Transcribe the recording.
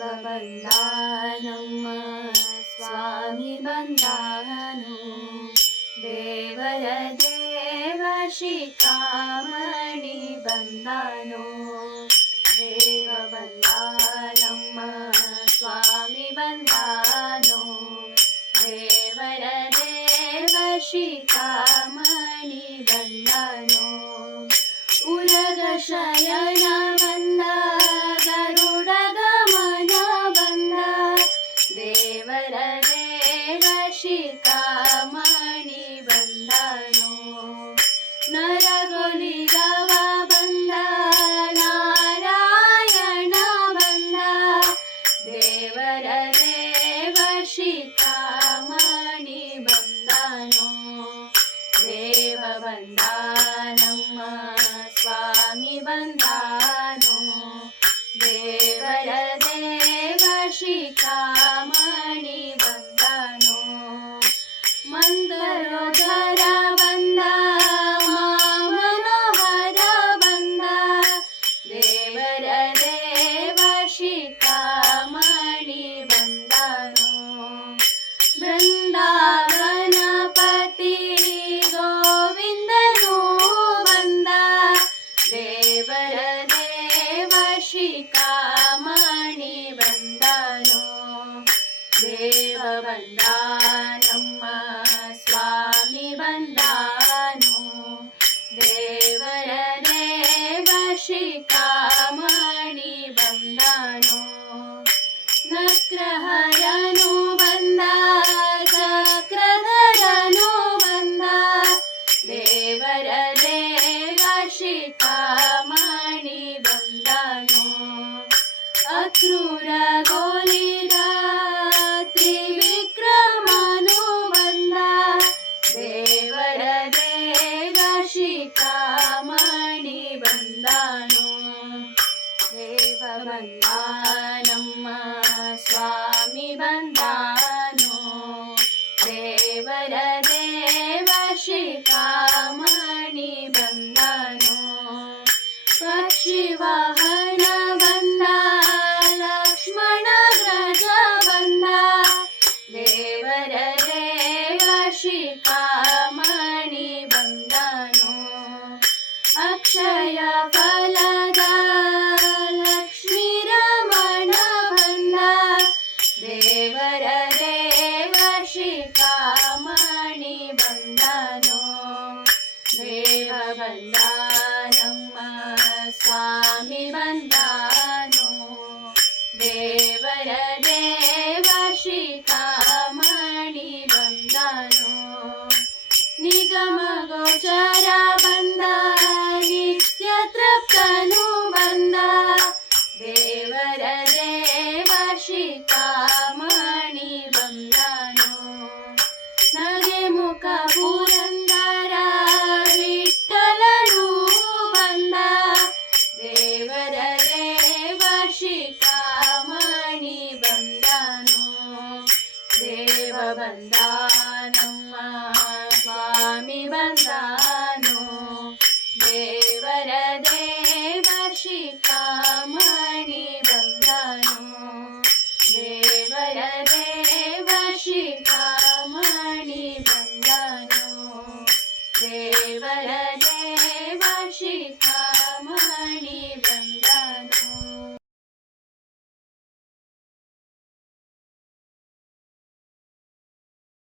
ಬಂದ ನಮ್ಮ ಸ್ವಾಮಿ ಬಂದಾನು, ದೇವರ ದೇವ ಶಿಖಾಮಣಿ ಬಂದಾನು. ದೇವ ಬಂದ ನಮ್ಮ ಸ್ವಾಮಿ ಬಂದಾನು, ದೇವರ ದೇವ ಶಿಖಾಮಣಿ ಬಂದಾನು. ಉರಗ ಶಯನ ಬಂದ, ಗರುಡ ಗಮನ ಬಂದ, ದೇವರ ದೇವ ಶಿಖಾಮಣಿ ಬಂದನು. ನರಗೊಲಿಗವ ಬಂದ, ನಾರಾಯಣ ಬಂದ, ದೇವರ ದೇವ ಶಿಖಾಮಣಿ ಬಂದನು. ದೇವ ಬಂದ ನಮ್ಮ ಸ್ವಾಮಿ ಬಂದಾನು, ದೇವರ ದೇವ ಶಿಖಾಮಣಿ ಬಂದನು. ಮಂದರೋಧರ ಬಂದ, ಮನೋಹರ ಬಂದ, ದೇವರ ದೇವ ಶಿಖಾಮಣಿ ಬಂದನು. ಬೃಂದಾವನಪತಿ ಗೋವಿಂದನು ಬಂದ, ದೇವರ ದೇವ ಶಿಖಾಮಣಿ ಬಂದನು. ದೇವ ಬಂದ ನಮ್ಮ ಸ್ವಾಮಿ ಬಂದಾನು, ದೇವರ ದೇವ ಶಿಖಾಮಣಿ ಬಂದನು. ನಕ್ರಹರನು ಬಂದ, ಚಕ್ರಧರನು ಬಂದ, ದೇವರ ದೇವ ಶಿಖಾಮಣಿ ಬಂದನು. ಅಕ್ರೂರ ಗೋಲಿಗ ತ್ರಿವಿಕ್ರಮನು ಬಂದ, ದೇವರ ದೇವ ಶಿಖಾಮಣಿ ಬಂದನು. ದೇವ ಬಂದ ನಮ್ಮ ಸ್ವಾಮಿ ಬಂದಾನು, ದೇವರ ದೇವ ಶಿಖಾಮಣಿ ಬಂದನು. ಪಕ್ಷಿ ವಾಹನ ಬಂದ, ಲಕ್ಷ್ಮಣ ಗ್ರಜ ಬಂದ, ದೇವರ ದೇವ ಶಿಖಾಮಣಿ ಬಂದನು. ಅಕ್ಷಯ ಫಲದ ಲಕ್ಷ್ಮೀ ರಮಣ ಬಂದ, ದೇವರ ದೇವ ಶಿಖಾಮಣಿ ಬಂದನು. ದೇವ ಬಂದ ನಮ್ಮ ಸ್ವಾಮಿ ಬಂದಾನು, ದೇವರ ದೇವ ಶಿಖಾಮಣಿ ಬಂದನು. ನಿಗಮ ಗೋಚರ ಬಂದ, ನಿತ್ಯ ತೃಪ್ತನು ಬಂದ, ದೇವರ ದೇವ ಶಿಖಾಮಣಿ ಬಂದನು. ನಗೆ ಮುಖ ಪುರಂದರ ವಿಠ್ಠಲನು ಬಂದ, ದೇವರ ದೇವ ಶಿಖಾಮಣಿ ಬಂದನು. ದೇವ ಬಂದ ನಮ್ಮ ಸ್ವಾಮಿ ಬಂದಾನು, ದೇವರ ದೇವ ಶಿಖಾಮಣಿ ಬಂದನು. ದೇವರ ದೇವ ಶಿಖಾಮಣಿ ಬಂದನು, ದೇವರ ದೇವ ಶಿಖಾಮಣಿ ಬಂದನು.